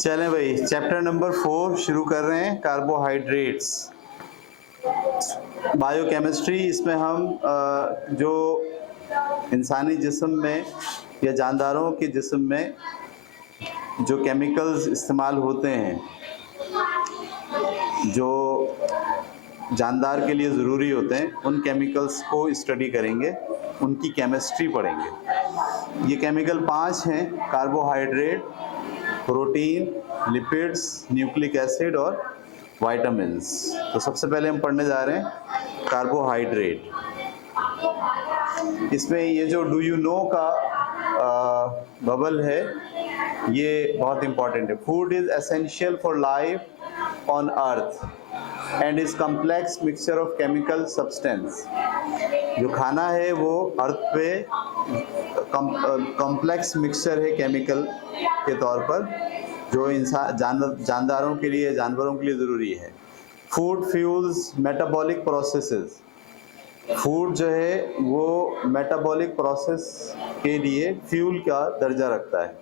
चलें भाई, chapter number 4 शुरू कर रहे हैं। Carbohydrates, biochemistry. इसमें हम जो इंसानी जिस्म में या जानदारों के जिस्म में जो केमिकल्स इस्तेमाल होते हैं, जो जानदार के लिए ज़रूरी होते हैं, उन केमिकल्स को स्टडी करेंगे, उनकी केमिस्ट्री पढ़ेंगे। ये केमिकल 5 हैं: carbohydrate, protein, lipids, nucleic acid और वाइटामिन्स। तो सबसे पहले हम पढ़ने जा रहे हैं कार्बोहाइड्रेट। इसमें ये जो डू यू नो का बबल है, ये बहुत इंपॉर्टेंट है। Food is essential for life on earth and is complex mixture of chemical substance. जो खाना है वो अर्थ पे कॉम्प्लेक्स मिक्सचर है केमिकल के तौर पर, जो इंसान जानदारों के लिए, जानवरों के लिए ज़रूरी है। Food fuels metabolic processes. Food जो है वो मेटाबॉलिक प्रोसेस के लिए फ्यूल का दर्जा रखता है।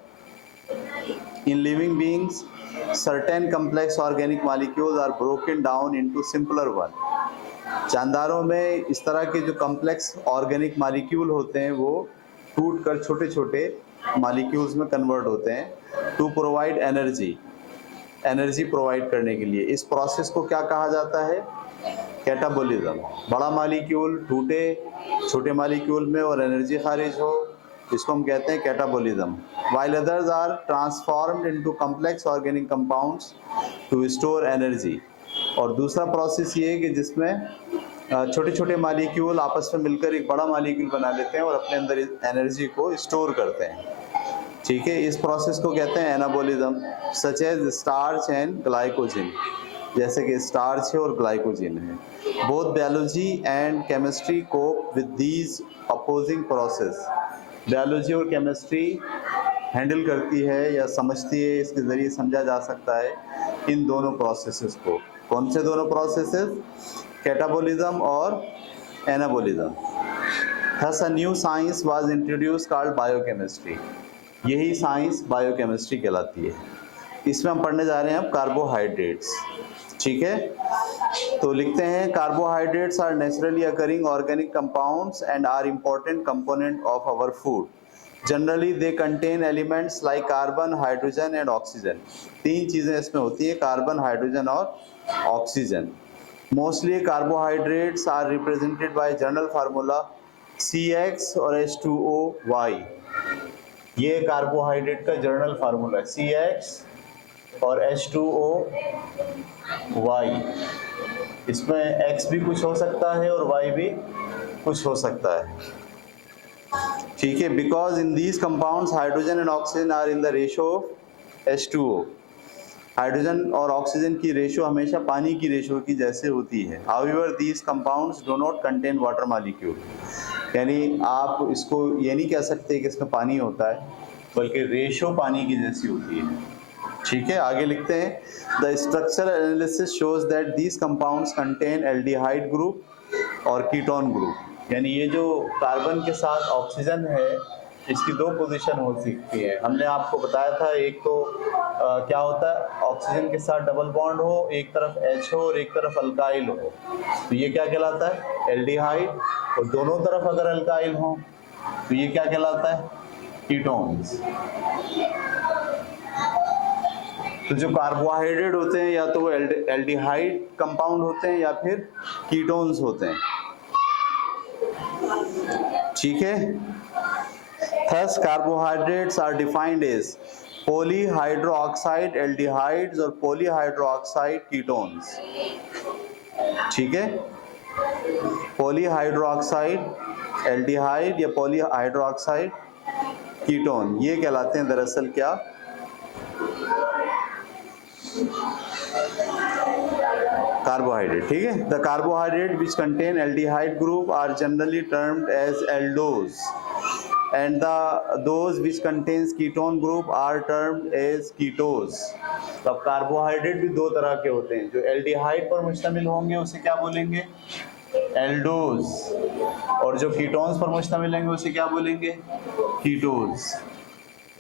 In living beings certain complex organic molecules are broken down into simpler one. जानदारों में इस तरह के जो कम्प्लेक्स ऑर्गेनिक मॉलिक्यूल होते हैं वो टूट कर छोटे छोटे मॉलिक्यूल्स में कन्वर्ट होते हैं टू प्रोवाइड एनर्जी प्रोवाइड करने के लिए। इस प्रोसेस को क्या कहा जाता है? कैटाबोलिज्म। बड़ा मॉलिक्यूल टूटे छोटे मॉलिक्यूल में और एनर्जी खारिज हो, इसको हम कहते हैं catabolism. While others are transformed into complex organic compounds to store energy. और दूसरा प्रोसेस ये है कि जिसमें छोटे छोटे मॉलिक्यूल आपस में मिलकर एक बड़ा मॉलिक्यूल बना लेते हैं और अपने अंदर एनर्जी को स्टोर करते हैं। ठीक है, इस प्रोसेस को कहते हैं anabolism. Such as starch and glycogen, जैसे कि स्टार्च है और ग्लाइकोजन है। Both biology and chemistry cope with these opposing process. Biology और केमिस्ट्री हैंडल करती है या समझती है, इसके ज़रिए समझा जा सकता है इन दोनों प्रोसेसेस को। कौन से दोनों प्रोसेसेस? कैटाबोलिज्म और anabolism. Thus a new science was introduced called biochemistry। यही साइंस बायोकेमिस्ट्री कहलाती है। इसमें हम पढ़ने जा रहे हैं अब कार्बोहाइड्रेट्स। ठीक है, तो लिखते हैं carbohydrates are naturally occurring organic compounds and are important component of our food. Generally they contain elements like carbon, hydrogen and oxygen. 3 चीज़ें इसमें होती हैं, कार्बन, हाइड्रोजन और oxygen. Mostly carbohydrates are represented by general formula CX और H2OY। ये carbohydrate का journal formula है, CX और H2OY। इसमें X भी कुछ हो सकता है और Y भी कुछ हो सकता है। ठीक है, because in these compounds hydrogen and oxygen are in the ratio of H2O। Hydrogen और ऑक्सीजन की रेशियो हमेशा पानी की रेशियो की जैसे होती है। However these compounds do not contain water molecule. यानी आप इसको ये नहीं कह सकते कि इसमें पानी होता है, बल्कि रेशियो पानी की जैसी होती है। ठीक है, आगे लिखते हैं। The structural analysis shows that these compounds contain aldehyde group और कीटोन ग्रुप। यानी ये जो कार्बन के साथ ऑक्सीजन है, इसकी 2 पोजीशन हो सकती है। हमने आपको बताया था, एक तो क्या होता है, ऑक्सीजन के साथ डबल बॉन्ड हो, एक तरफ H हो और एक तरफ अल्काइल हो, तो ये क्या कहलाता है? एल्डिहाइड। और दोनों तरफ अगर अल्काइल हो तो ये क्या कहलाता है? कीटोन्स। तो जो कार्बोहाइड्रेट होते हैं या तो वो एल्डिहाइड कंपाउंड होते हैं या फिर कीटोन्स होते हैं। ठीक है, Thus carbohydrates are defined as polyhydroxide aldehydes और polyhydroxide ketones। ठीक है, पॉलीहाइड्रोक्साइड एल्डिहाइड या पॉलीहाइड्रोक्साइड कीटोन, ये कहलाते हैं दरअसल क्या? कार्बोहाइड्रेट। ठीक है, the carbohydrate which contain aldehyde group are generally termed as aldose and those which contains ketone group are termed as ketones। तो अब कार्बोहाइड्रेट भी 2 तरह के होते हैं। जो एल्डिहाइड पर मुश्तमिल होंगे उसे क्या बोलेंगे? एल्डोज। और जो कीटोन्स पर मुश्तमिल होंगे उसे क्या बोलेंगे? कीटोज।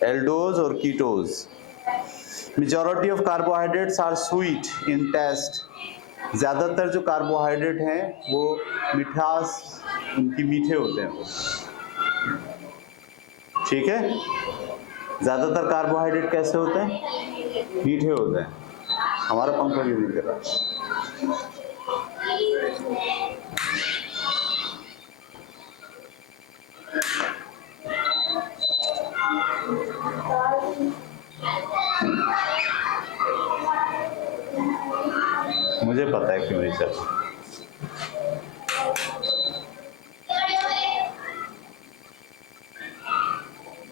एल्डोज और ketose. Majority of carbohydrates are sweet in taste, ज़्यादातर जो कार्बोहाइड्रेट हैं वो मिठास उनकी मीठे होते हैं, ठीक है। ज़्यादातर कार्बोहाइड्रेट कैसे होते हैं? मीठे होते हैं। हमारा पंखा क्यों नहीं कर रहा? मुझे पता है क्यों नहीं चल रहा।